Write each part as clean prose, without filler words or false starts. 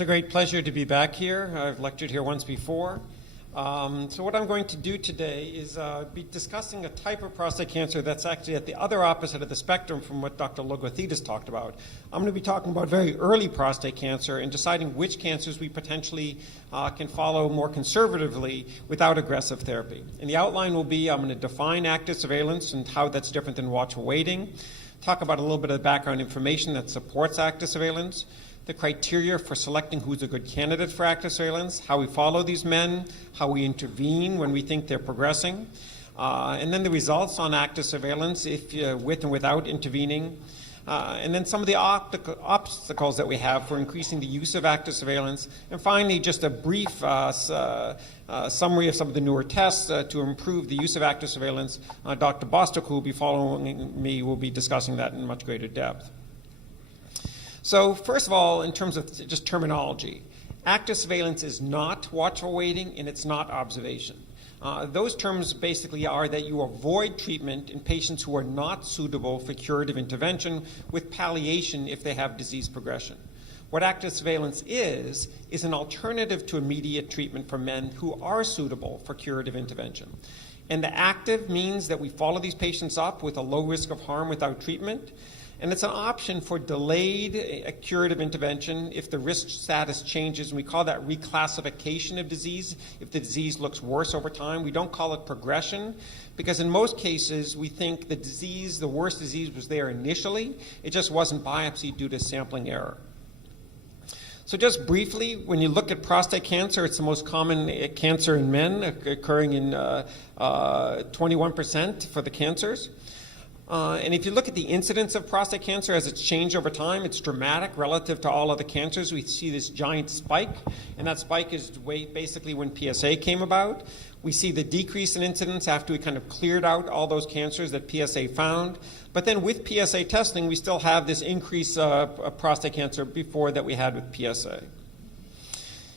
It's a great pleasure to be back here. I've lectured here once before. So what I'm going to do today is be discussing a type of prostate cancer that's actually at the other opposite of the spectrum from what Dr. Logothetis talked about. I'm going to be talking about very early prostate cancer and deciding which cancers we potentially can follow more conservatively without aggressive therapy. And the outline will be, I'm going to define active surveillance and how that's different than watchful waiting, talk about a little bit of the background information that supports active surveillance, the criteria for selecting who's a good candidate for active surveillance, how we follow these men, how we intervene when we think they're progressing, and then the results on active surveillance with and without intervening, and then some of the obstacles that we have for increasing the use of active surveillance, and finally just a brief summary of some of the newer tests to improve the use of active surveillance. Dr. Bostock, who will be following me, will be discussing that in much greater depth. So first of all, in terms of just terminology, active surveillance is not watchful waiting and it's not observation. Those terms basically are that you avoid treatment in patients who are not suitable for curative intervention with palliation if they have disease progression. What active surveillance is an alternative to immediate treatment for men who are suitable for curative intervention. And the active means that we follow these patients up with a low risk of harm without treatment. And it's an option for delayed curative intervention if the risk status changes, and we call that reclassification of disease. If the disease looks worse over time, we don't call it progression, because in most cases we think the worst disease was there initially. It just wasn't biopsy due to sampling error. So just briefly, when you look at prostate cancer, it's the most common cancer in men, occurring in 21% for the cancers. And if you look at the incidence of prostate cancer as it's changed over time, it's dramatic relative to all other cancers. We see this giant spike, and that spike is basically when PSA came about. We see the decrease in incidence after we kind of cleared out all those cancers that PSA found. But then with PSA testing, we still have this increase of prostate cancer before that we had with PSA.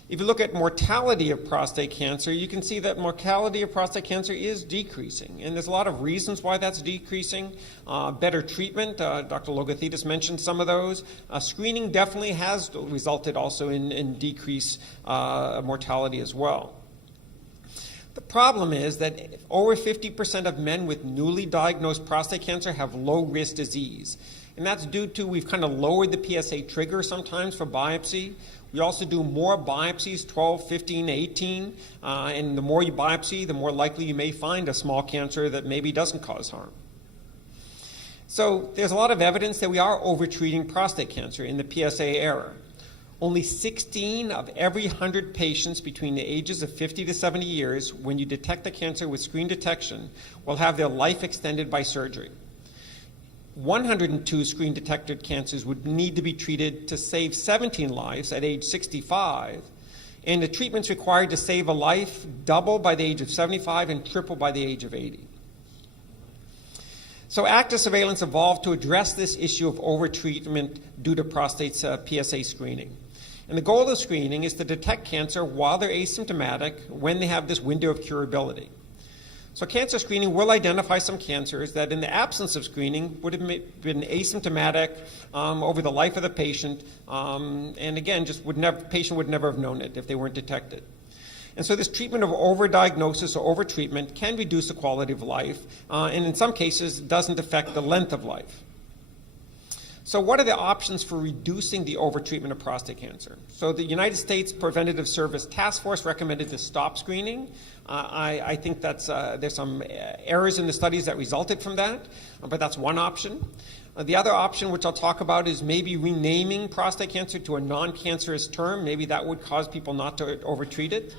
If you look at mortality of prostate cancer, you can see that mortality of prostate cancer is decreasing. And there's a lot of reasons why that's decreasing. Better treatment, Dr. Logothetis mentioned some of those. Screening definitely has resulted also in decreased mortality as well. The problem is that over 50% of men with newly diagnosed prostate cancer have low-risk disease. And that's due to we've kind of lowered the PSA trigger sometimes for biopsy. We also do more biopsies, 12, 15, 18, and the more you biopsy, the more likely you may find a small cancer that maybe doesn't cause harm. So there's a lot of evidence that we are overtreating prostate cancer in the PSA era. Only 16 of every 100 patients between the ages of 50 to 70 years, when you detect the cancer with screen detection, will have their life extended by surgery. 102 screen-detected cancers would need to be treated to save 17 lives at age 65, and the treatments required to save a life double by the age of 75 and triple by the age of 80. So active surveillance evolved to address this issue of overtreatment due to prostate PSA screening. And the goal of screening is to detect cancer while they're asymptomatic when they have this window of curability. So cancer screening will identify some cancers that in the absence of screening would have been asymptomatic over the life of the patient, and again, patient would never have known it if they weren't detected. And so this treatment of overdiagnosis or overtreatment can reduce the quality of life, and in some cases doesn't affect the length of life. So what are the options for reducing the overtreatment of prostate cancer? So the United States Preventative Service Task Force recommended to stop screening. I think there's some errors in the studies that resulted from that, but that's one option. The other option, which I'll talk about, is maybe renaming prostate cancer to a non-cancerous term. Maybe that would cause people not to overtreat it.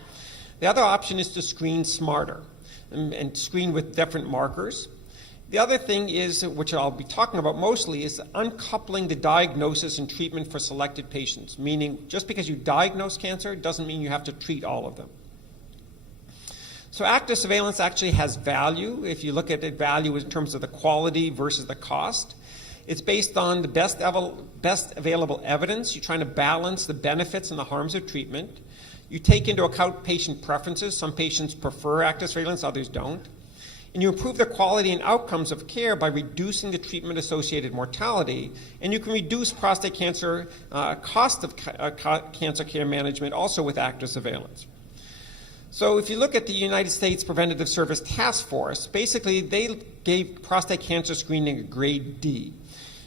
The other option is to screen smarter and screen with different markers. The other thing is, which I'll be talking about mostly, is uncoupling the diagnosis and treatment for selected patients, meaning just because you diagnose cancer doesn't mean you have to treat all of them. So active surveillance actually has value. If you look at it, value in terms of the quality versus the cost. It's based on the best available evidence. You're trying to balance the benefits and the harms of treatment. You take into account patient preferences. Some patients prefer active surveillance, others don't. And you improve the quality and outcomes of care by reducing the treatment-associated mortality, and you can reduce prostate cancer cost of cancer care management also with active surveillance. So if you look at the United States Preventative Service Task Force, basically they gave prostate cancer screening a grade D.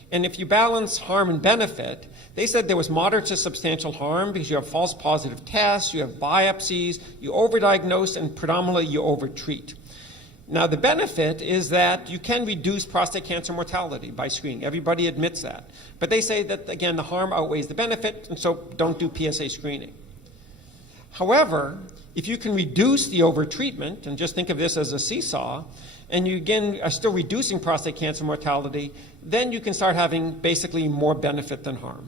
And if you balance harm and benefit, they said there was moderate to substantial harm because you have false positive tests, you have biopsies, you overdiagnose, and predominantly you overtreat. Now, the benefit is that you can reduce prostate cancer mortality by screening. Everybody admits that. But they say that, again, the harm outweighs the benefit, and so don't do PSA screening. However, if you can reduce the overtreatment, and just think of this as a seesaw, and you, again, are still reducing prostate cancer mortality, then you can start having basically more benefit than harm.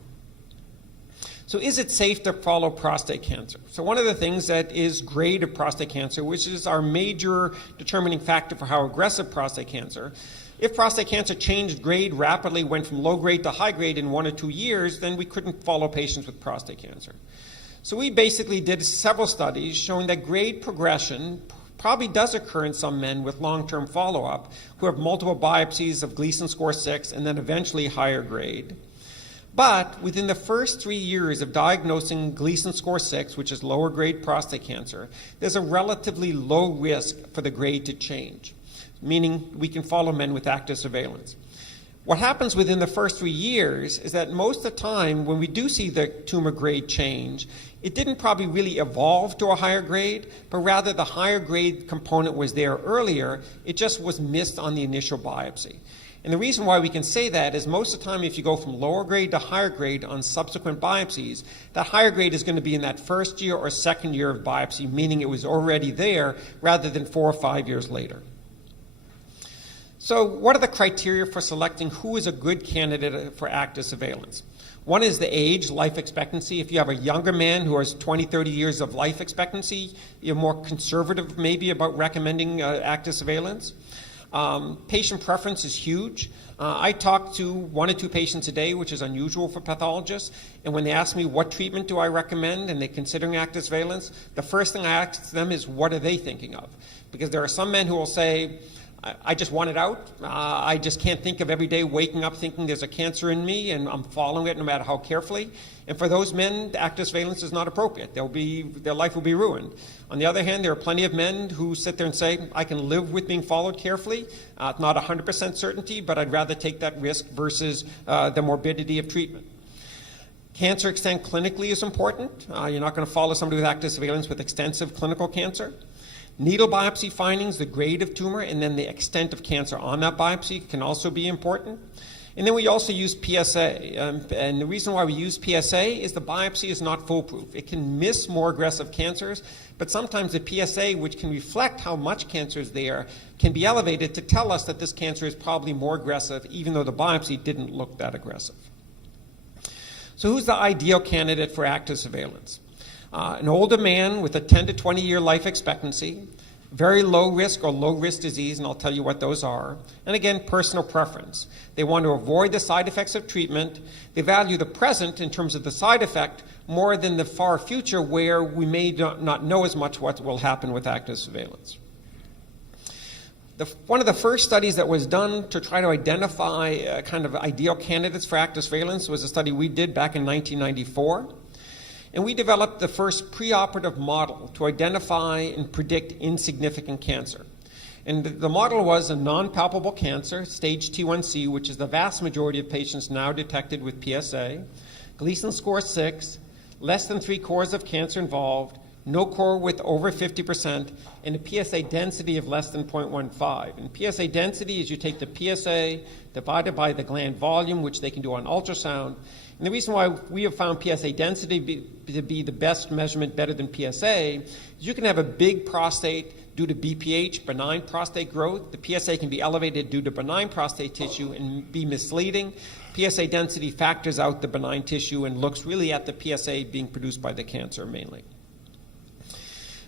So is it safe to follow prostate cancer? So one of the things that is grade of prostate cancer, which is our major determining factor for how aggressive prostate cancer, if prostate cancer changed grade rapidly, went from low grade to high grade in 1 or 2 years, then we couldn't follow patients with prostate cancer. So we basically did several studies showing that grade progression probably does occur in some men with long-term follow-up who have multiple biopsies of Gleason score 6 and then eventually higher grade. But within the first 3 years of diagnosing Gleason score 6, which is lower grade prostate cancer, there's a relatively low risk for the grade to change, meaning we can follow men with active surveillance. What happens within the first 3 years is that most of the time when we do see the tumor grade change, it didn't probably really evolve to a higher grade, but rather the higher grade component was there earlier, it just was missed on the initial biopsy. And the reason why we can say that is most of the time if you go from lower grade to higher grade on subsequent biopsies, that higher grade is going to be in that first year or second year of biopsy, meaning it was already there rather than 4 or 5 years later. So what are the criteria for selecting who is a good candidate for active surveillance? One is the age, life expectancy. If you have a younger man who has 20, 30 years of life expectancy, you're more conservative maybe about recommending active surveillance. Patient preference is huge. I talk to 1 or 2 patients a day, which is unusual for pathologists, and when they ask me what treatment do I recommend and they're considering active surveillance, the first thing I ask them is what are they thinking of? Because there are some men who will say, I just want it out. I just can't think of every day waking up thinking there's a cancer in me and I'm following it no matter how carefully. And for those men, active surveillance is not appropriate. Their life will be ruined. On the other hand, there are plenty of men who sit there and say, I can live with being followed carefully. Not 100% certainty, but I'd rather take that risk versus the morbidity of treatment. Cancer extent clinically is important. You're not going to follow somebody with active surveillance with extensive clinical cancer. Needle biopsy findings, the grade of tumor, and then the extent of cancer on that biopsy can also be important. And then we also use PSA. And the reason why we use PSA is the biopsy is not foolproof. It can miss more aggressive cancers, but sometimes the PSA, which can reflect how much cancer is there, can be elevated to tell us that this cancer is probably more aggressive, even though the biopsy didn't look that aggressive. So who's the ideal candidate for active surveillance? An older man with a 10 to 20 year life expectancy, very low risk or low risk disease, and I'll tell you what those are. And again, personal preference. They want to avoid the side effects of treatment. They value the present in terms of the side effect more than the far future where we may not know as much what will happen with active surveillance. One of the first studies that was done to try to identify kind of ideal candidates for active surveillance was a study we did back in 1994. And we developed the first preoperative model to identify and predict insignificant cancer. And the model was a non-palpable cancer, stage T1C, which is the vast majority of patients now detected with PSA, Gleason score 6, less than 3 cores of cancer involved, no core with over 50%, and a PSA density of less than 0.15. And PSA density is you take the PSA divided by the gland volume, which they can do on ultrasound. And the reason why we have found PSA density to be the best measurement better than PSA is you can have a big prostate due to BPH, benign prostate growth. The PSA can be elevated due to benign prostate tissue and be misleading. PSA density factors out the benign tissue and looks really at the PSA being produced by the cancer mainly.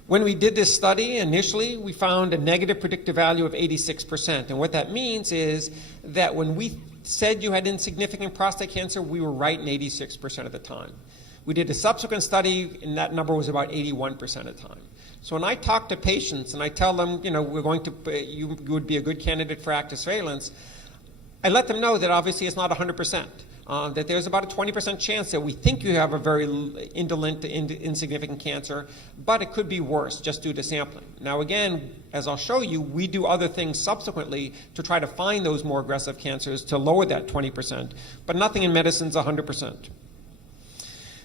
When we did this study initially, we found a negative predictive value of 86%. And what that means is that when we said you had insignificant prostate cancer, we were right in 86% of the time. We did a subsequent study, and that number was about 81% of the time. So when I talk to patients and I tell them, you would be a good candidate for active surveillance, I let them know that obviously it's not 100%. That there's about a 20% chance that we think you have a very indolent, insignificant cancer, but it could be worse just due to sampling. Now again, as I'll show you, we do other things subsequently to try to find those more aggressive cancers to lower that 20%, but nothing in medicine is 100%.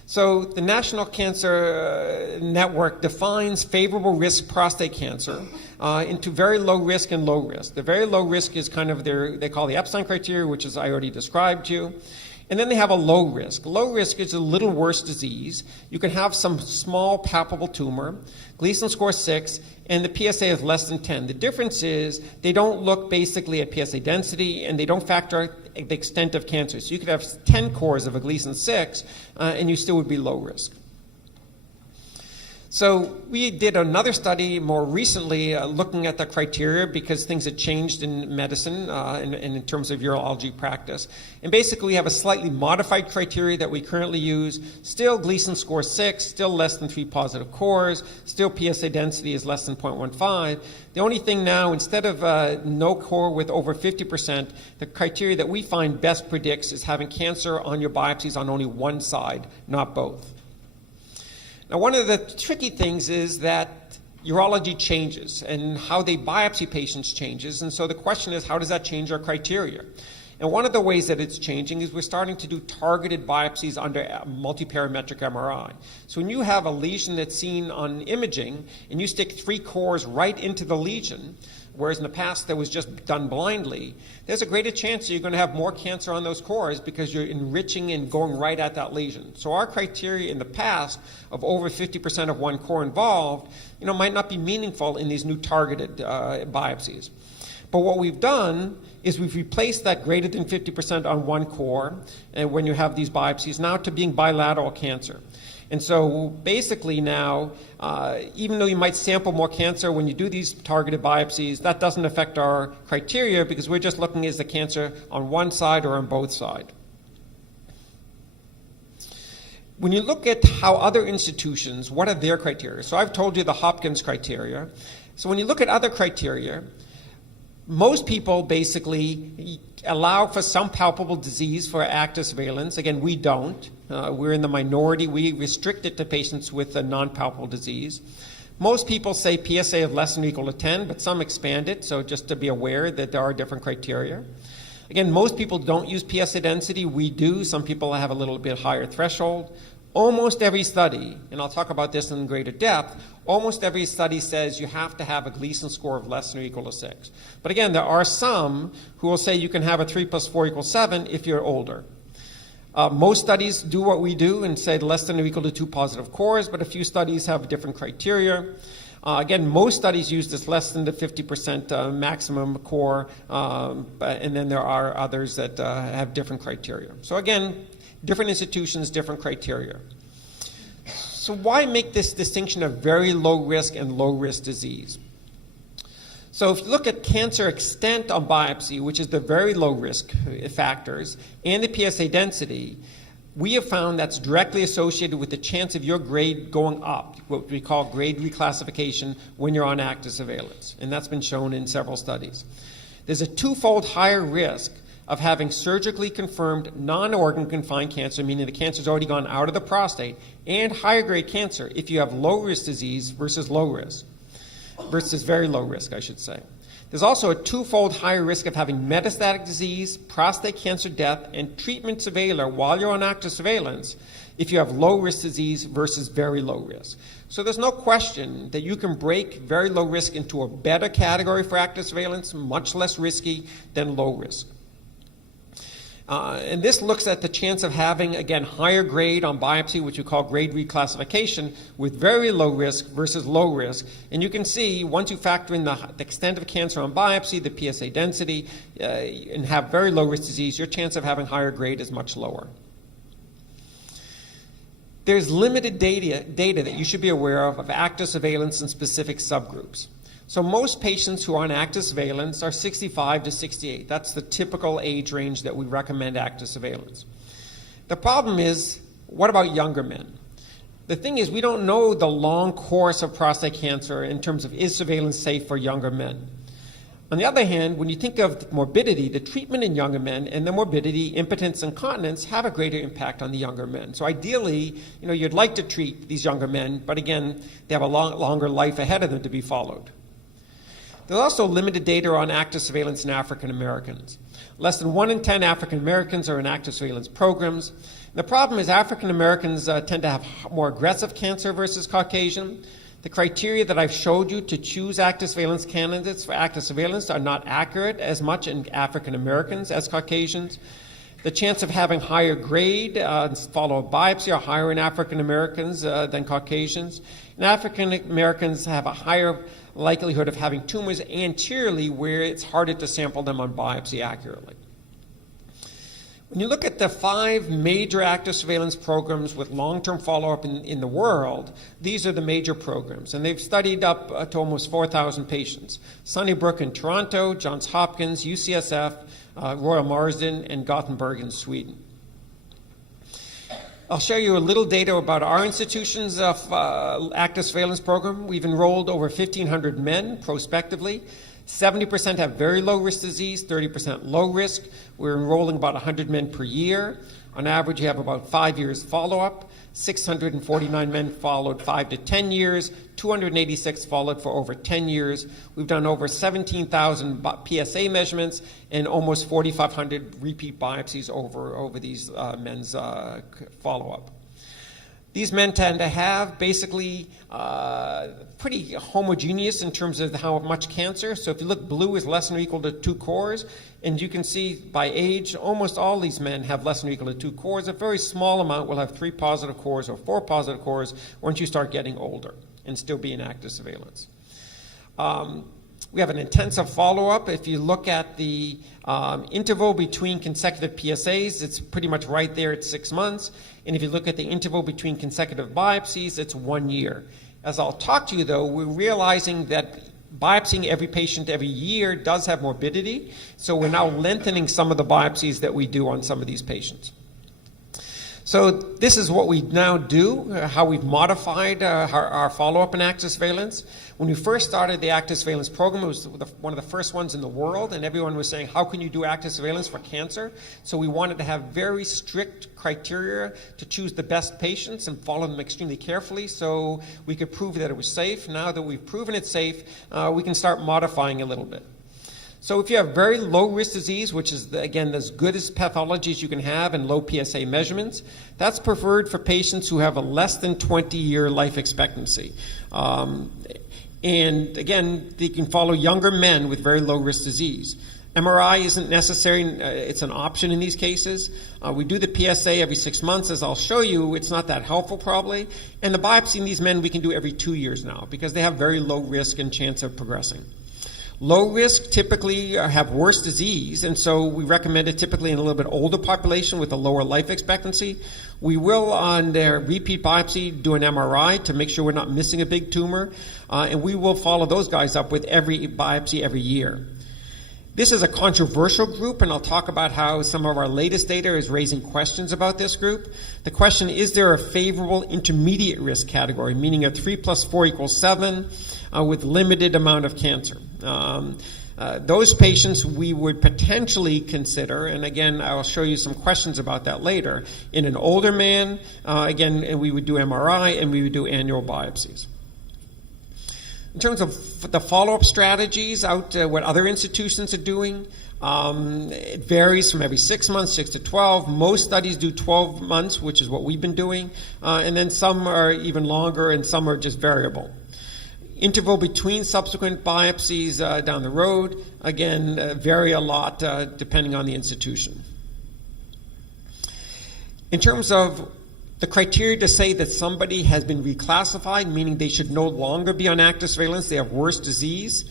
So the National Cancer Network defines favorable risk prostate cancer into very low risk and low risk. The very low risk is kind of they call the Epstein criteria, which is I already described to you. And then they have a low risk. Low risk is a little worse disease. You can have some small palpable tumor, Gleason score 6, and the PSA is less than 10. The difference is they don't look basically at PSA density, and they don't factor the extent of cancer. So you could have 10 cores of a Gleason 6, and you still would be low risk. So we did another study more recently looking at the criteria because things had changed in medicine and in terms of urology practice. And basically we have a slightly modified criteria that we currently use. Still Gleason score 6, still less than 3 positive cores, still PSA density is less than 0.15. The only thing now, instead of no core with over 50%, the criteria that we find best predicts is having cancer on your biopsies on only one side, not both. Now, one of the tricky things is that urology changes and how they biopsy patients changes. And so the question is, how does that change our criteria? And one of the ways that it's changing is we're starting to do targeted biopsies under multiparametric MRI. So when you have a lesion that's seen on imaging and you stick 3 cores right into the lesion, whereas in the past that was just done blindly, there's a greater chance that you're going to have more cancer on those cores because you're enriching and going right at that lesion. So our criteria in the past of over 50% of one core involved, might not be meaningful in these new targeted biopsies. But what we've done is we've replaced that greater than 50% on one core, and when you have these biopsies, now to being bilateral cancer. And so basically now, even though you might sample more cancer when you do these targeted biopsies, that doesn't affect our criteria because we're just looking at the cancer on one side or on both sides. When you look at how other institutions, what are their criteria? So I've told you the Hopkins criteria. So when you look at other criteria, most people basically allow for some palpable disease for active surveillance. Again, we don't. We're in the minority. We restrict it to patients with a non-palpable disease. Most people say PSA of less than or equal to 10, but some expand it, so just to be aware that there are different criteria. Again, most people don't use PSA density. We do. Some people have a little bit higher threshold. Almost every study, and I'll talk about this in greater depth, almost every study says you have to have a Gleason score of less than or equal to 6. But again, there are some who will say you can have a 3 + 4 = 7 if you're older. Most studies do what we do and say less than or equal to 2 positive cores, but a few studies have different criteria. Again, most studies use this less than the 50% maximum core, and then there are others that have different criteria. So again, different institutions, different criteria. So why make this distinction of very low risk and low risk disease? So if you look at cancer extent on biopsy, which is the very low risk factors, and the PSA density, we have found that's directly associated with the chance of your grade going up, what we call grade reclassification when you're on active surveillance. And that's been shown in several studies. There's a 2-fold higher risk of having surgically confirmed non-organ confined cancer, meaning the cancer's already gone out of the prostate, and higher grade cancer if you have low risk disease versus low risk, versus very low risk, I should say. There's also a 2-fold higher risk of having metastatic disease, prostate cancer death, and treatment surveillance while you're on active surveillance if you have low risk disease versus very low risk. So there's no question that you can break very low risk into a better category for active surveillance, much less risky than low risk. And this looks at the chance of having, again, higher grade on biopsy, which we call grade reclassification, with very low risk versus low risk. And you can see, once you factor in the extent of cancer on biopsy, the PSA density, and have very low risk disease, your chance of having higher grade is much lower. There's limited data that you should be aware of active surveillance in specific subgroups. So most patients who are on active surveillance are 65 to 68. That's the typical age range that we recommend active surveillance. The problem is, what about younger men? The thing is, we don't know the long course of prostate cancer in terms of is surveillance safe for younger men. On the other hand, when you think of morbidity, the treatment in younger men and the morbidity, impotence, and incontinence have a greater impact on the younger men. So ideally, you'd like to treat these younger men, but again, they have a longer life ahead of them to be followed. There's also limited data on active surveillance in African Americans. Less than 1 in 10 African Americans are in active surveillance programs. The problem is African Americans tend to have more aggressive cancer versus Caucasian. The criteria that I've showed you to choose active surveillance candidates for active surveillance are not accurate as much in African Americans as Caucasians. The chance of having higher grade follow-up biopsy are higher in African Americans than Caucasians. And African Americans have a higher likelihood of having tumors anteriorly where it's harder to sample them on biopsy accurately. When you look at the 5 major active surveillance programs with long-term follow-up in the world, these are the major programs, and they've studied up to almost 4,000 patients. Sunnybrook in Toronto, Johns Hopkins, UCSF, Royal Marsden, and Gothenburg in Sweden. I'll show you a little data about our institution's active surveillance program. We've enrolled over 1,500 men prospectively. 70% have very low-risk disease, 30% low risk. We're enrolling about 100 men per year. On average, you have about 5 years follow-up. 649 men followed 5 to 10 years. 286 followed for over 10 years. We've done over 17,000 PSA measurements and almost 4,500 repeat biopsies over these men's follow-up. These men tend to have basically pretty homogeneous in terms of how much cancer. So if you look, blue is less than or equal to 2 cores. And you can see by age, almost all these men have less than or equal to 2 cores. A very small amount will have 3 positive cores or 4 positive cores once you start getting older and still be in active surveillance. We have an intensive follow-up. If you look at the interval between consecutive PSAs, it's pretty much right there at 6 months. And if you look at the interval between consecutive biopsies, it's 1 year. As I'll talk to you, though, we're realizing that biopsying every patient every year does have morbidity. So we're now lengthening some of the biopsies that we do on some of these patients. So this is what we now do, how we've modified our follow-up in active surveillance. When we first started the active surveillance program, it was one of the first ones in the world, and everyone was saying, how can you do active surveillance for cancer? So we wanted to have very strict criteria to choose the best patients and follow them extremely carefully so we could prove that it was safe. Now that we've proven it's safe, we can start modifying a little bit. So if you have very low-risk disease, which is, again, as good as pathology as you can have and low PSA measurements, that's preferred for patients who have a less than 20-year life expectancy. And again, they can follow younger men with very low-risk disease. MRI isn't necessary. It's an option in these cases. We do the PSA every 6 months. As I'll show you, it's not that helpful probably. And the biopsy in these men we can do every 2 years now because they have very low risk and chance of progressing. Low risk typically have worse disease, and so we recommend it typically in a little bit older population with a lower life expectancy. We will, on their repeat biopsy, do an MRI to make sure we're not missing a big tumor, and we will follow those guys up with every biopsy every year. This is a controversial group, and I'll talk about how some of our latest data is raising questions about this group. The question, is there a favorable intermediate risk category, meaning a 3 + 4 = 7 with limited amount of cancer? Those patients we would potentially consider, and again, I'll show you some questions about that later, in an older man, again, we would do MRI and we would do annual biopsies. In terms of the follow-up strategies, what other institutions are doing, it varies from every 6 months, 6 to 12. Most studies do 12 months, which is what we've been doing, and then some are even longer and some are just variable. Interval between subsequent biopsies down the road, again, vary a lot depending on the institution. In terms of the criteria to say that somebody has been reclassified, meaning they should no longer be on active surveillance, they have worse disease,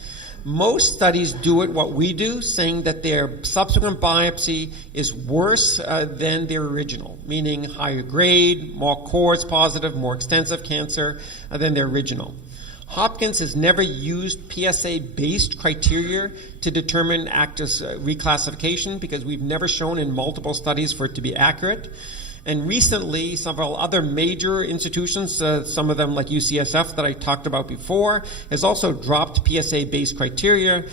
most studies do it what we do, saying that their subsequent biopsy is worse than their original, meaning higher grade, more cores positive, more extensive cancer than their original. Hopkins has never used PSA-based criteria to determine active reclassification because we've never shown in multiple studies for it to be accurate. And recently, several other major institutions, some of them like UCSF that I talked about before, has also dropped PSA-based criteria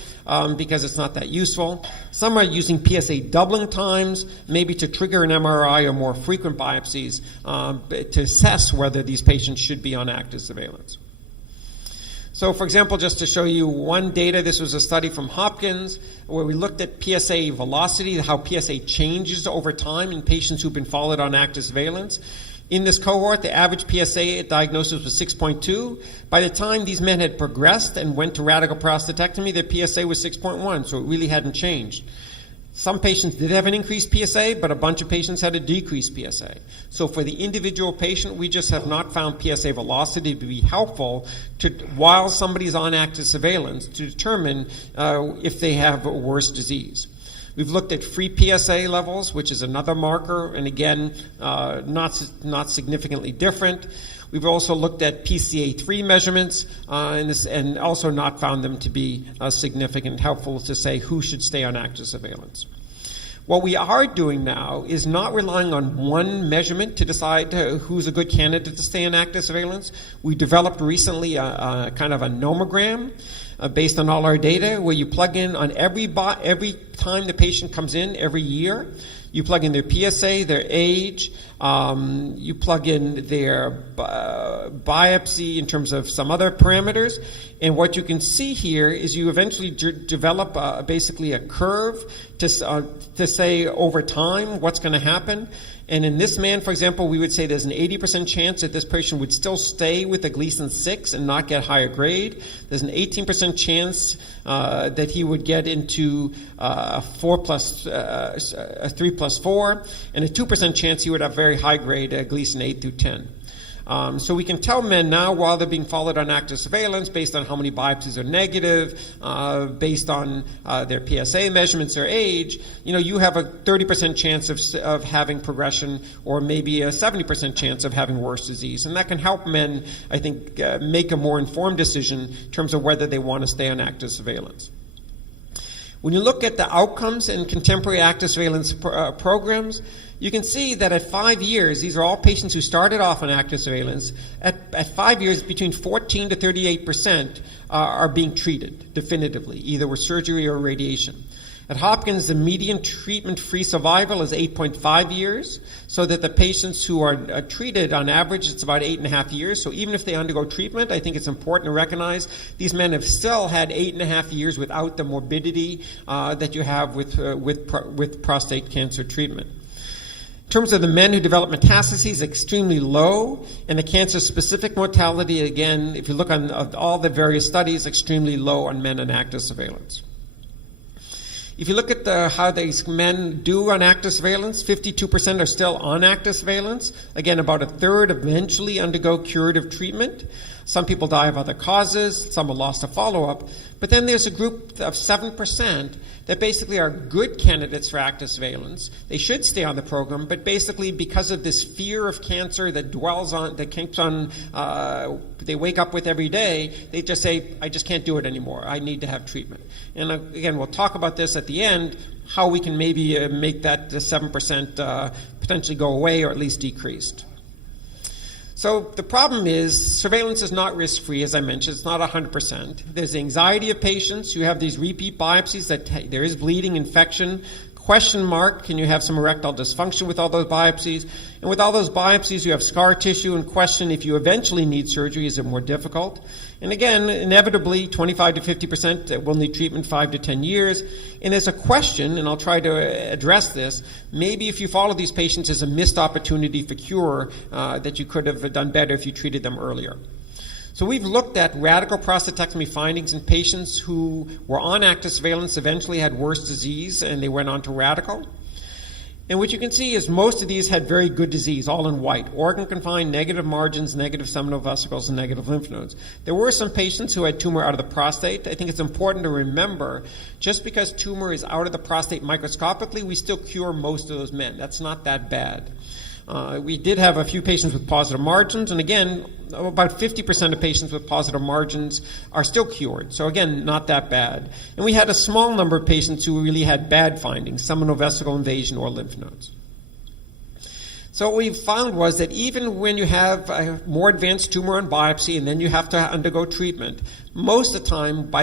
because it's not that useful. Some are using PSA doubling times, maybe to trigger an MRI or more frequent biopsies to assess whether these patients should be on active surveillance. So, for example, just to show you one data, this was a study from Hopkins where we looked at PSA velocity, how PSA changes over time in patients who've been followed on active surveillance. In this cohort, the average PSA diagnosis was 6.2. By the time these men had progressed and went to radical prostatectomy, their PSA was 6.1, so it really hadn't changed. Some patients did have an increased PSA, but a bunch of patients had a decreased PSA. So for the individual patient, we just have not found PSA velocity to be helpful while somebody's on active surveillance to determine if they have a worse disease. We've looked at free PSA levels, which is another marker, and again, not significantly different. We've also looked at PCA3 measurements and also not found them to be significant, helpful to say who should stay on active surveillance. What we are doing now is not relying on one measurement to decide who's a good candidate to stay on active surveillance. We developed recently a kind of a nomogram based on all our data where you plug in on every time the patient comes in every year. You plug in their PSA, their age, you plug in their biopsy in terms of some other parameters, and what you can see here is you eventually develop basically a curve to say over time what's going to happen. And in this man, for example, we would say there's an 80% chance that this patient would still stay with a Gleason 6 and not get higher grade. There's an 18% chance that he would get into a 3+4, and a 2% chance he would have very high grade Gleason 8 through 10. So we can tell men now while they're being followed on active surveillance based on how many biopsies are negative, based on their PSA measurements or age, you have a 30% chance of having progression or maybe a 70% chance of having worse disease. And that can help men, I think, make a more informed decision in terms of whether they want to stay on active surveillance. When you look at the outcomes in contemporary active surveillance programs, you can see that at 5 years, these are all patients who started off on active surveillance, at 5 years, between 14 to 38% are being treated definitively, either with surgery or radiation. At Hopkins, the median treatment-free survival is 8.5 years, so that the patients who are treated, on average, it's about 8.5 years. So even if they undergo treatment, I think it's important to recognize these men have still had 8.5 years without the morbidity that you have with prostate cancer treatment. In terms of the men who develop metastases, extremely low, and the cancer-specific mortality, again, if you look on all the various studies, extremely low on men on active surveillance. If you look at how these men do on active surveillance, 52% are still on active surveillance. Again, about a third eventually undergo curative treatment. Some people die of other causes, some are lost to follow-up. But then there's a group of 7% that basically are good candidates for active surveillance. They should stay on the program, but basically because of this fear of cancer that keeps on, they wake up with every day, they just say, I just can't do it anymore. I need to have treatment. And again, we'll talk about this at the end, how we can maybe make that 7% potentially go away or at least decreased. So the problem is surveillance is not risk-free, as I mentioned. It's not 100%. There's the anxiety of patients who have these repeat biopsies that there is bleeding, infection, question mark, can you have some erectile dysfunction with all those biopsies? And with all those biopsies, you have scar tissue and question if you eventually need surgery, is it more difficult? And again, inevitably, 25 to 50% will need treatment 5 to 10 years. And there's a question, and I'll try to address this, maybe if you follow these patients as a missed opportunity for cure that you could have done better if you treated them earlier. So we've looked at radical prostatectomy findings in patients who were on active surveillance, eventually had worse disease, and they went on to radical. And what you can see is most of these had very good disease, all in white. Organ confined, negative margins, negative seminal vesicles, and negative lymph nodes. There were some patients who had tumor out of the prostate. I think it's important to remember, just because tumor is out of the prostate microscopically, we still cure most of those men. That's not that bad. We did have a few patients with positive margins, and again, about 50% of patients with positive margins are still cured. So again, not that bad. And we had a small number of patients who really had bad findings, seminal vesicle invasion or lymph nodes. So what we found was that even when you have a more advanced tumor on biopsy and then you have to undergo treatment, most of the time,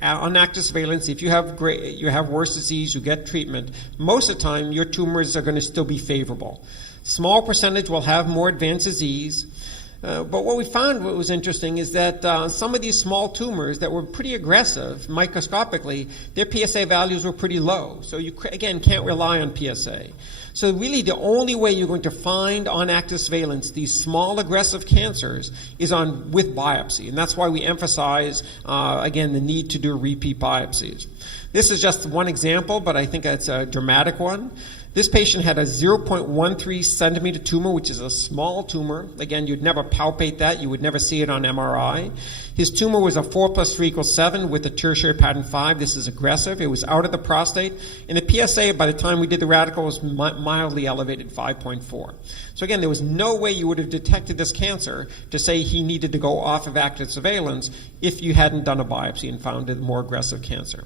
on active surveillance, if you have worse disease, you get treatment, most of the time your tumors are going to still be favorable. Small percentage will have more advanced disease. But what we found, what was interesting, is that some of these small tumors that were pretty aggressive microscopically, their PSA values were pretty low. So you, again, can't rely on PSA. So really the only way you're going to find on active surveillance these small aggressive cancers is with biopsy. And that's why we emphasize, again, the need to do repeat biopsies. This is just one example, but I think it's a dramatic one. This patient had a 0.13 centimeter tumor, which is a small tumor. Again, you'd never palpate that. You would never see it on MRI. His tumor was a 4 + 3 = 7 with a tertiary pattern 5. This is aggressive. It was out of the prostate. And the PSA, by the time we did the radical, was mildly elevated, 5.4. So again, there was no way you would have detected this cancer to say he needed to go off of active surveillance if you hadn't done a biopsy and found a more aggressive cancer.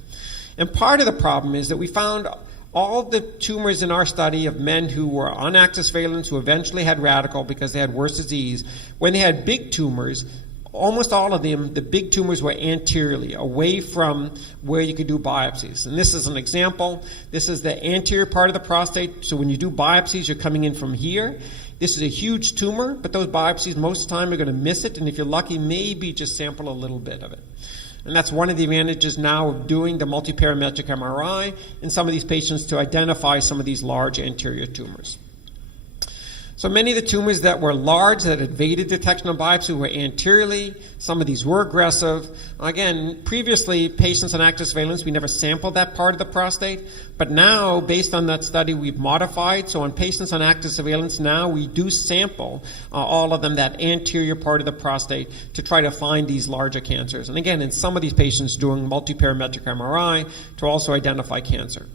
And part of the problem is that we found all the tumors in our study of men who were on active surveillance who eventually had radical because they had worse disease, when they had big tumors, almost all of them, the big tumors were anteriorly, away from where you could do biopsies. And this is an example. This is the anterior part of the prostate. So when you do biopsies, you're coming in from here. This is a huge tumor, but those biopsies most of the time are going to miss it. And if you're lucky, maybe just sample a little bit of it. And that's one of the advantages now of doing the multiparametric MRI in some of these patients to identify some of these large anterior tumors. So many of the tumors that were large that evaded detection on biopsy were anteriorly. Some of these were aggressive. Again, previously, patients on active surveillance, we never sampled that part of the prostate. But now, based on that study, we've modified. So on patients on active surveillance, now we do sample all of them, that anterior part of the prostate, to try to find these larger cancers. And again, in some of these patients, doing multiparametric MRI to also identify cancer.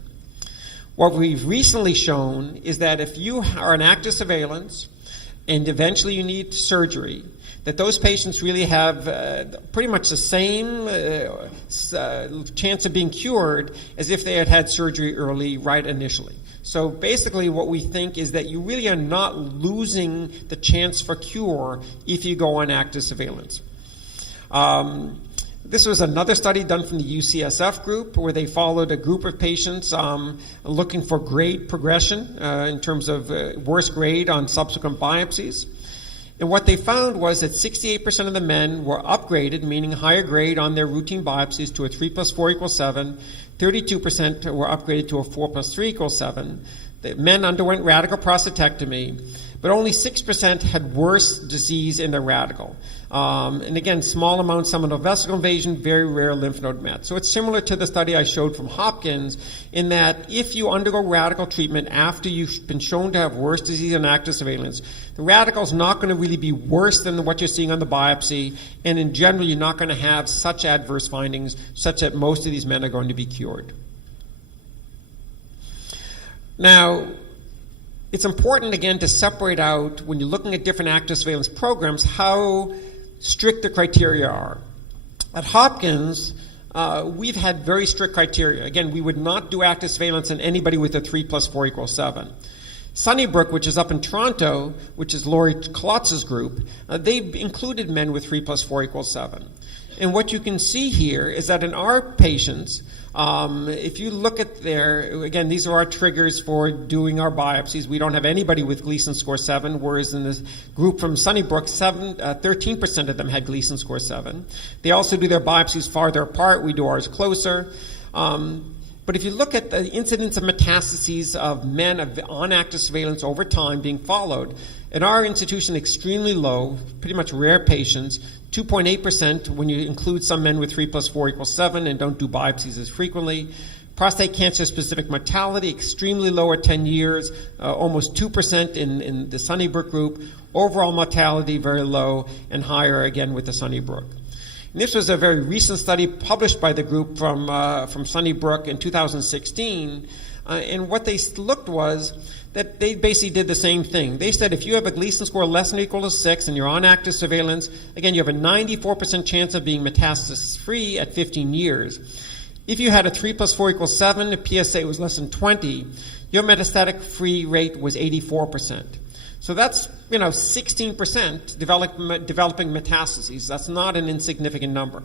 What we've recently shown is that if you are in active surveillance and eventually you need surgery, that those patients really have pretty much the same chance of being cured as if they had had surgery early, right initially. So basically what we think is that you really are not losing the chance for cure if you go on active surveillance. This was another study done from the UCSF group where they followed a group of patients looking for grade progression in terms of worst grade on subsequent biopsies. And what they found was that 68% of the men were upgraded, meaning higher grade on their routine biopsies, to a 3 + 4 = 7. 32% were upgraded to a 4 + 3 = 7. The men underwent radical prostatectomy, but only 6% had worse disease in the radical. And again, small amount seminal vesicle invasion, very rare lymph node met. So it's similar to the study I showed from Hopkins in that if you undergo radical treatment after you've been shown to have worse disease in active surveillance, the radical is not going to really be worse than what you're seeing on the biopsy, and in general, you're not going to have such adverse findings such that most of these men are going to be cured. Now, it's important, again, to separate out, when you're looking at different active surveillance programs, how strict the criteria are. At Hopkins, we've had very strict criteria. Again, we would not do active surveillance on anybody with a 3 + 4 = 7. Sunnybrook, which is up in Toronto, which is Laurie Klotz's group, they included men with 3 + 4 = 7. And what you can see here is that in our patients, if you look at again, these are our triggers for doing our biopsies. We don't have anybody with Gleason score 7, whereas in the group from Sunnybrook, 13% of them had Gleason score 7. They also do their biopsies farther apart. We do ours closer. But if you look at the incidence of metastases of men on active surveillance over time being followed, in our institution, extremely low, pretty much rare patients, 2.8% when you include some men with 3 + 4 = 7 and don't do biopsies as frequently. Prostate cancer-specific mortality, extremely low at 10 years, almost 2% in the Sunnybrook group. Overall mortality, very low, and higher again with the Sunnybrook. And this was a very recent study published by the group from Sunnybrook in 2016. And what they looked was that they basically did the same thing. They said if you have a Gleason score less than or equal to 6 and you're on active surveillance, again, you have a 94% chance of being metastasis-free at 15 years. If you had a 3 + 4 = 7, the PSA was less than 20, your metastatic free rate was 84%. So that's 16% developing metastases. That's not an insignificant number.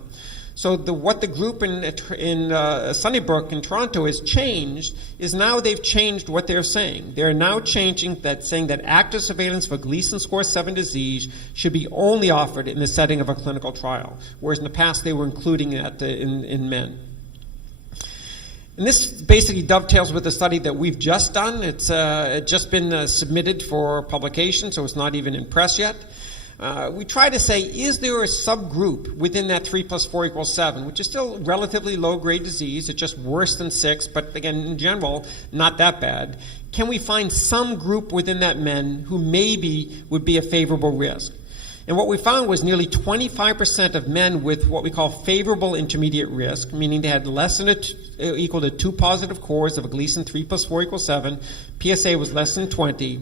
So what the group in Sunnybrook in Toronto has changed is now they've changed what they're saying. They're now saying that active surveillance for Gleason score 7 disease should be only offered in the setting of a clinical trial, whereas in the past they were including that in men. And this basically dovetails with the study that we've just done. It's just been submitted for publication, so it's not even in press yet. We try to say, is there a subgroup within that 3 + 4 = 7, which is still relatively low-grade disease. It's just worse than 6, but again, in general, not that bad. Can we find some group within that men who maybe would be a favorable risk? And what we found was nearly 25% of men with what we call favorable intermediate risk, meaning they had less than equal to 2 positive cores of a Gleason 3 + 4 = 7, PSA was less than 20.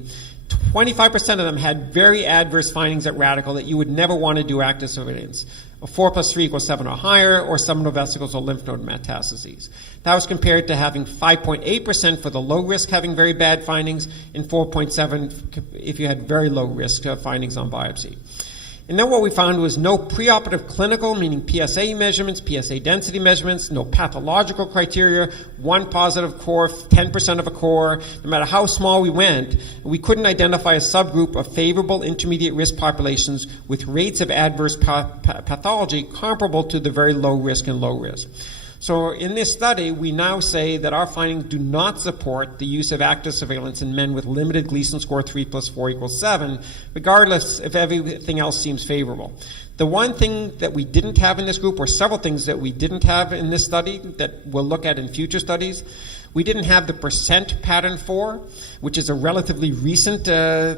25% of them had very adverse findings at radical that you would never want to do active surveillance. A 4 + 3 = 7 or higher, or seminal vesicles or lymph node metastases. That was compared to having 5.8% for the low risk having very bad findings, and 4.7% if you had very low risk findings on biopsy. And then what we found was no preoperative clinical, meaning PSA measurements, PSA density measurements, no pathological criteria, 1 positive core, 10% of a core. No matter how small we went, we couldn't identify a subgroup of favorable intermediate risk populations with rates of adverse pathology comparable to the very low risk and low risk. So in this study, we now say that our findings do not support the use of active surveillance in men with limited Gleason score 3 + 4 = 7, regardless if everything else seems favorable. The one thing that we didn't have in this group, or several things that we didn't have in this study that we'll look at in future studies, we didn't have the percent pattern 4, which is a relatively recent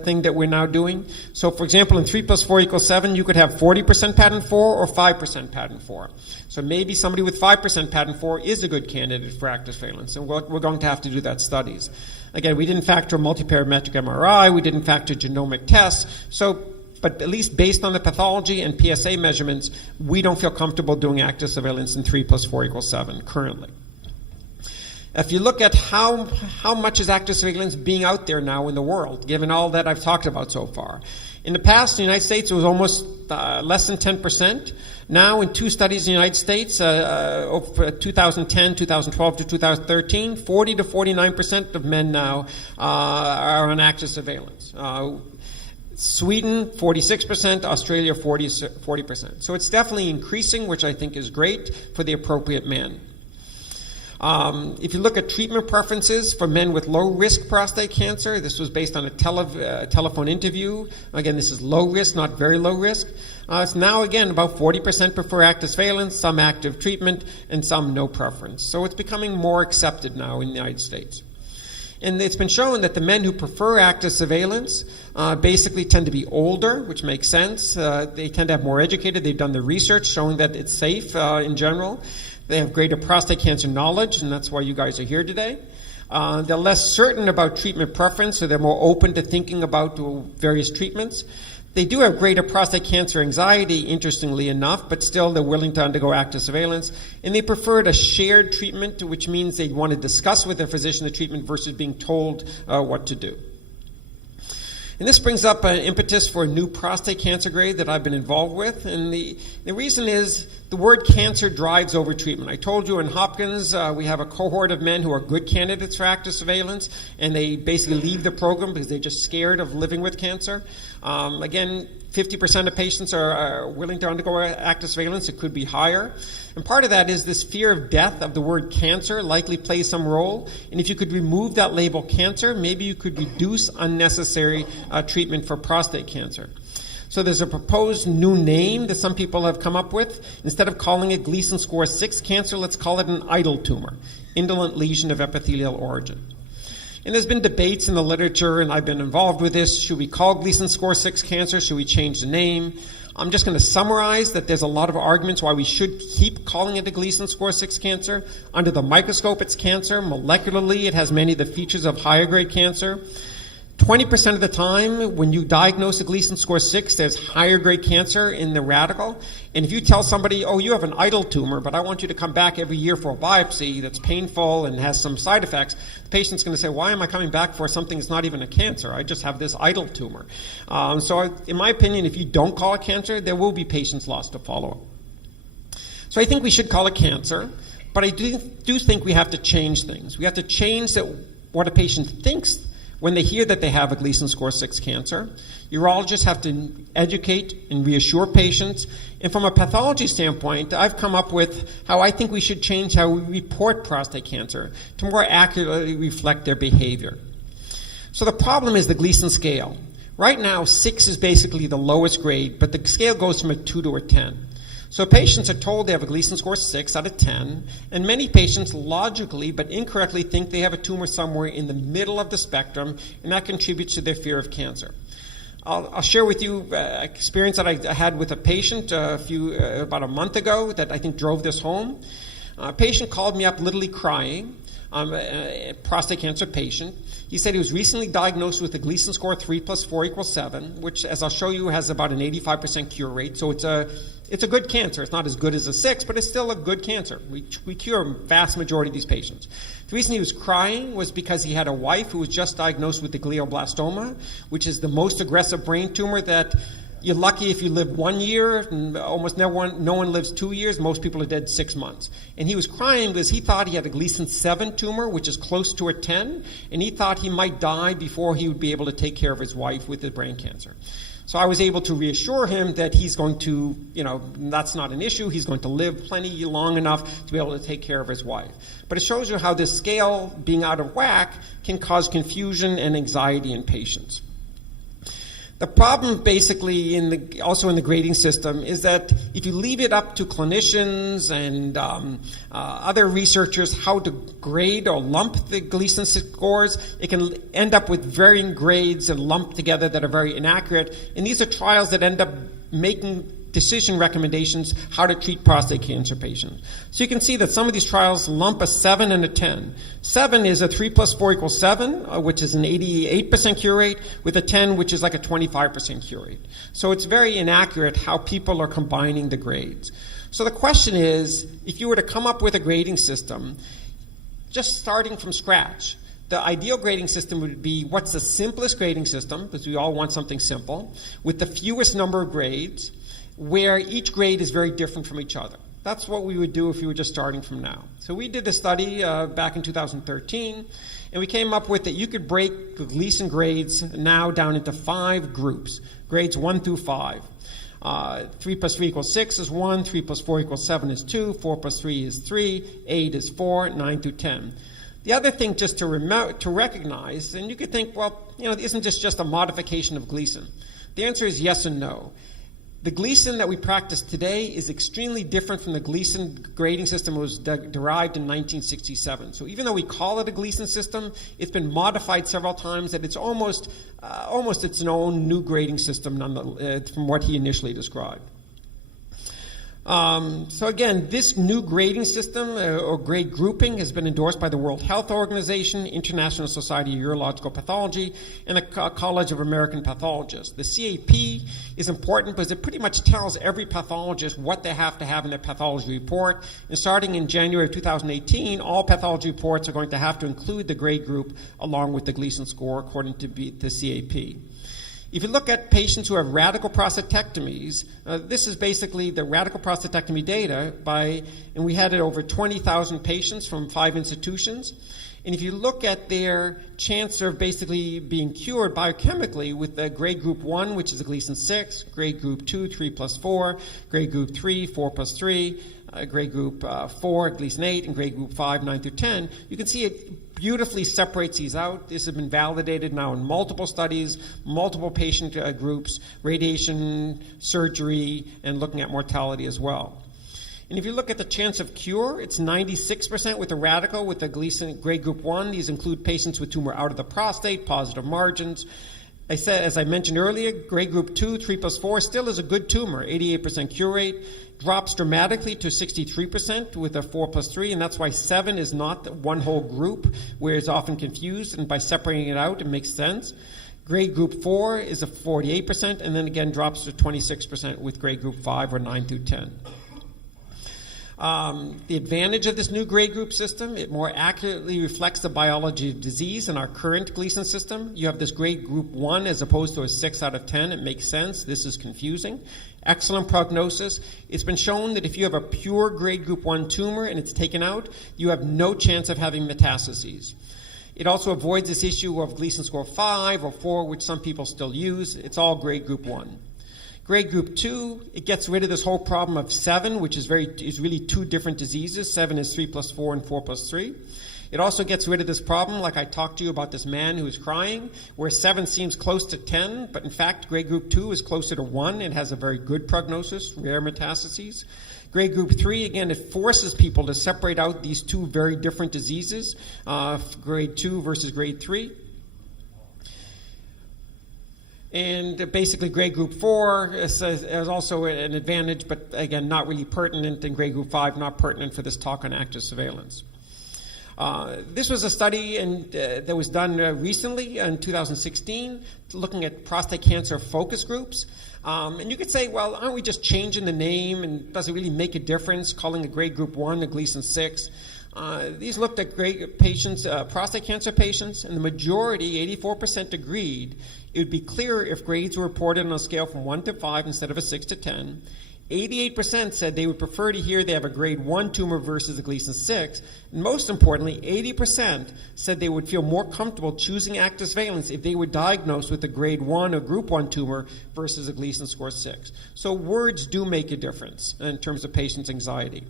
thing that we're now doing. So, for example, in 3 + 4 = 7, you could have 40% pattern 4 or 5% pattern 4. So maybe somebody with 5% pattern 4 is a good candidate for active surveillance, and we're going to have to do that studies. Again, we didn't factor multiparametric MRI, we didn't factor genomic tests, but at least based on the pathology and PSA measurements, we don't feel comfortable doing active surveillance in 3 + 4 = 7 currently. If you look at how much is active surveillance being out there now in the world, given all that I've talked about so far. In the past, in the United States, it was almost less than 10%. Now, in 2 studies in the United States, over 2010, 2012 to 2013, 40 to 49% of men now are on active surveillance. Sweden, 46%, Australia, 40%. So it's definitely increasing, which I think is great for the appropriate man. If you look at treatment preferences for men with low-risk prostate cancer, this was based on a telephone interview. Again, this is low risk, not very low risk. It's now, again, about 40% prefer active surveillance, some active treatment, and some no preference. So it's becoming more accepted now in the United States. And it's been shown that the men who prefer active surveillance basically tend to be older, which makes sense. They tend to have more educated. They've done the research showing that it's safe in general. They have greater prostate cancer knowledge, and that's why you guys are here today. They're less certain about treatment preference, so they're more open to thinking about various treatments. They do have greater prostate cancer anxiety, interestingly enough, but still they're willing to undergo active surveillance. And they preferred a shared treatment, which means they want to discuss with their physician the treatment versus being told what to do. And this brings up an impetus for a new prostate cancer grade that I've been involved with. And the reason is the word cancer drives over treatment. I told you in Hopkins we have a cohort of men who are good candidates for active surveillance, and they basically leave the program because they're just scared of living with cancer. Again, 50% of patients are willing to undergo active surveillance. It could be higher. And part of that is this fear of death of the word cancer likely plays some role. And if you could remove that label cancer, maybe you could reduce unnecessary treatment for prostate cancer. So there's a proposed new name that some people have come up with. Instead of calling it Gleason score 6 cancer, let's call it an idle tumor, indolent lesion of epithelial origin. And there's been debates in the literature, and I've been involved with this. Should we call Gleason score 6 cancer? Should we change the name? I'm just going to summarize that there's a lot of arguments why we should keep calling it a Gleason score 6 cancer. Under the microscope, it's cancer. Molecularly, it has many of the features of higher grade cancer. 20% of the time, when you diagnose a Gleason score 6, there's higher grade cancer in the radical. And if you tell somebody, oh, you have an idle tumor, but I want you to come back every year for a biopsy that's painful and has some side effects, the patient's going to say, why am I coming back for something that's not even a cancer? I just have this idle tumor. In my opinion, if you don't call it cancer, there will be patients lost to follow-up. So I think we should call it cancer, but I do think we have to change things. We have to change what a patient thinks when they hear that they have a Gleason score 6 cancer. Urologists have to educate and reassure patients. And from a pathology standpoint, I've come up with how I think we should change how we report prostate cancer to more accurately reflect their behavior. So the problem is the Gleason scale. Right now, 6 is basically the lowest grade, but the scale goes from a 2 to a 10. So patients are told they have a Gleason score 6 out of 10, and many patients logically but incorrectly think they have a tumor somewhere in the middle of the spectrum, and that contributes to their fear of cancer. I'll share with you an experience that I had with a patient about a month ago that I think drove this home. A patient called me up literally crying, a prostate cancer patient. He said he was recently diagnosed with a Gleason score 3 plus 4 equals 7, which, as I'll show you, has about an 85% cure rate. So it's a good cancer. It's not as good as a 6, but it's still a good cancer. We cure a vast majority of these patients. The reason he was crying was because he had a wife who was just diagnosed with the glioblastoma, which is the most aggressive brain tumor that you're lucky if you live 1 year, and almost no one lives 2 years. Most people are dead 6 months. And he was crying because he thought he had a Gleason 7 tumor, which is close to a 10, and he thought he might die before he would be able to take care of his wife with the brain cancer. So I was able to reassure him that he's going to, that's not an issue. He's going to live plenty long enough to be able to take care of his wife. But it shows you how this scale being out of whack can cause confusion and anxiety in patients. The problem basically also in the grading system is that if you leave it up to clinicians and other researchers how to grade or lump the Gleason scores, it can end up with varying grades and lumped together that are very inaccurate. And these are trials that end up making decision recommendations how to treat prostate cancer patients. So you can see that some of these trials lump a 7 and a 10. 7 is a 3 plus 4 equals 7, which is an 88% cure rate, with a 10, which is like a 25% cure rate. So it's very inaccurate how people are combining the grades. So the question is, if you were to come up with a grading system, just starting from scratch, the ideal grading system would be what's the simplest grading system, because we all want something simple, with the fewest number of grades, where each grade is very different from each other. That's what we would do if we were just starting from now. So we did a study back in 2013, and we came up with that you could break the Gleason grades now down into 5 groups, grades 1 through 5. 3 plus 3 equals 6 is 1, 3 plus 4 equals 7 is 2, 4 plus 3 is 3, 8 is 4, 9 through 10. The other thing just to recognize, and you could think, well, isn't this just a modification of Gleason? The answer is yes and no. The Gleason that we practice today is extremely different from the Gleason grading system that was derived in 1967. So even though we call it a Gleason system, it's been modified several times that it's almost its own new grading system from what he initially described. So again, this new grading system or grade grouping has been endorsed by the World Health Organization, International Society of Urological Pathology, and the College of American Pathologists. The CAP is important because it pretty much tells every pathologist what they have to have in their pathology report. And starting in January of 2018, all pathology reports are going to have to include the grade group along with the Gleason score according to the CAP. If you look at patients who have radical prostatectomies, this is basically the radical prostatectomy data and we had it over 20,000 patients from 5 institutions. And if you look at their chance of basically being cured biochemically with the grade group 1, which is a Gleason 6, grade group 2, 3 plus 4, grade group 3, 4 plus 3, grade group 4, Gleason 8, and grade group 5, 9 through 10, you can see it beautifully separates these out. This has been validated now in multiple studies, multiple patient groups, radiation, surgery, and looking at mortality as well. And if you look at the chance of cure, it's 96% with the radical, with the Gleason grade group 1. These include patients with tumor out of the prostate, positive margins. As I mentioned earlier, grade group 2, 3 plus 4, still is a good tumor, 88% cure rate, drops dramatically to 63% with a 4 plus 3, and that's why 7 is not one whole group, where it's often confused, and by separating it out, it makes sense. Grade group 4 is a 48%, and then again drops to 26% with grade group 5 or 9 through 10. The advantage of this new grade group system, it more accurately reflects the biology of disease in our current Gleason system. You have this grade group 1 as opposed to a 6 out of 10. It makes sense. This is confusing. Excellent prognosis. It's been shown that if you have a pure grade group 1 tumor and it's taken out, you have no chance of having metastases. It also avoids this issue of Gleason score 5 or 4, which some people still use. It's all grade group 1. Grade group 2, it gets rid of this whole problem of 7, which is really two different diseases. 7 is 3 plus 4 and 4 plus 3. It also gets rid of this problem, like I talked to you about this man who is crying, where 7 seems close to 10, but in fact, grade group 2 is closer to 1 and has a very good prognosis, rare metastases. Grade group 3, again, it forces people to separate out these two very different diseases, grade 2 versus grade 3. And basically, grade group 4 is also an advantage, but again, not really pertinent, and grade group 5 not pertinent for this talk on active surveillance. This was a study that was done recently in 2016, looking at prostate cancer focus groups. And you could say, well, aren't we just changing the name, and does it really make a difference calling a grade group 1 a Gleason 6? These looked at patients, prostate cancer patients, and the majority, 84%, agreed it would be clearer if grades were reported on a scale from 1 to 5 instead of a 6 to 10. 88% said they would prefer to hear they have a grade 1 tumor versus a Gleason 6. And most importantly, 80% said they would feel more comfortable choosing active surveillance if they were diagnosed with a grade 1 or group 1 tumor versus a Gleason score 6. So words do make a difference in terms of patients' anxiety.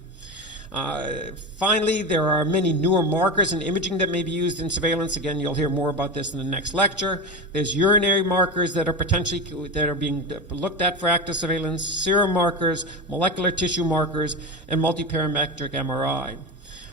Finally, there are many newer markers and imaging that may be used in surveillance. Again, you'll hear more about this in the next lecture. There's urinary markers that are being looked at for active surveillance, serum markers, molecular tissue markers, and multiparametric MRI.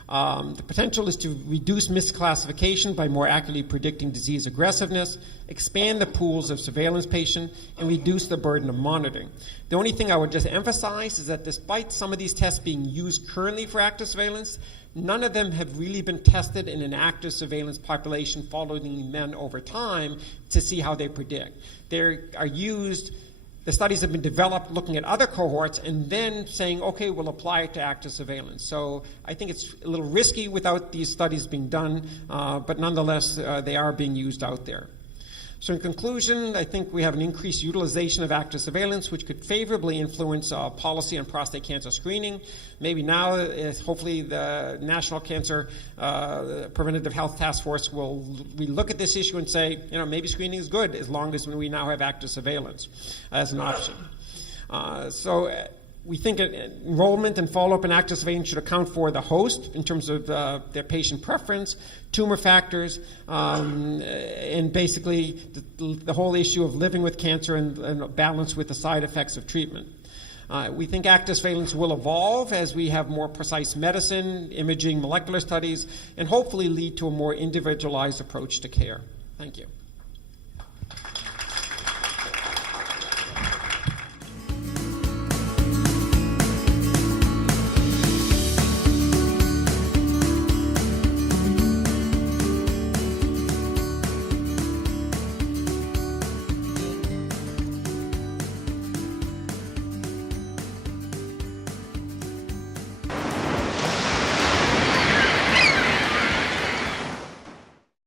The potential is to reduce misclassification by more accurately predicting disease aggressiveness, expand the pools of surveillance patients, and reduce the burden of monitoring. The only thing I would just emphasize is that despite some of these tests being used currently for active surveillance, none of them have really been tested in an active surveillance population following men over time to see how they predict. They are used. The studies have been developed looking at other cohorts and then saying, okay, we'll apply it to active surveillance. So I think it's a little risky without these studies being done, but nonetheless, they are being used out there. So in conclusion, I think we have an increased utilization of active surveillance, which could favorably influence policy on prostate cancer screening. Maybe now, hopefully, the National Cancer Preventative Health Task Force will relook at this issue and say, maybe screening is good as long as we now have active surveillance as an option. We think enrollment and follow-up in active surveillance should account for the host in terms of their patient preference, tumor factors, and basically the whole issue of living with cancer and balance with the side effects of treatment. We think active surveillance will evolve as we have more precise medicine, imaging, molecular studies, and hopefully lead to a more individualized approach to care. Thank you.